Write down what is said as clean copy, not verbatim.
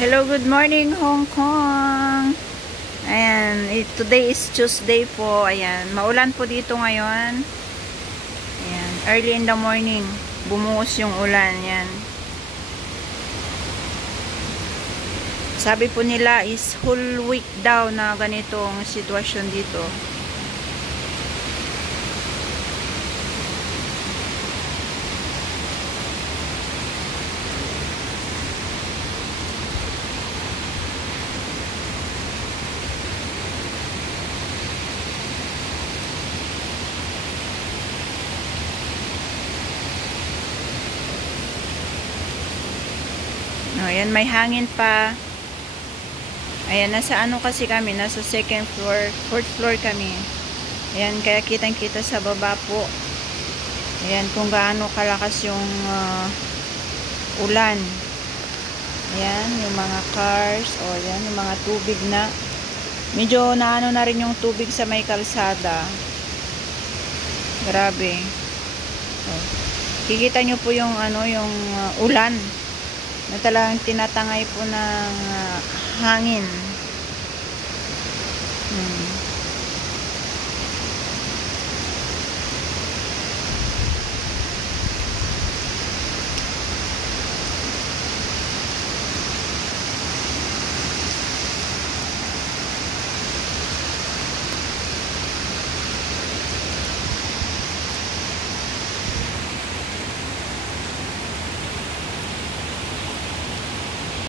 Hello, good morning Hong Kong. Ayan, today is Tuesday po. Ayan, maulan po dito ngayon. Ayan, early in the morning, bumuhos yung ulan. Ayan. Sabi po nila is whole week daw na ganitong sitwasyon dito. Ayan, may hangin pa. Ayan, nasa ano kasi kami, nasa second floor, fourth floor kami. Ayan, kaya kitang-kita sa baba po. Ayan, kung gaano kalakas yung ulan. Ayan, yung mga cars, o ayan, yung mga tubig na. Medyo naano na rin yung tubig sa may kalsada. Grabe. O, kikita nyo po yung ano, yung ulan na talagang tinatangay po ng hangin.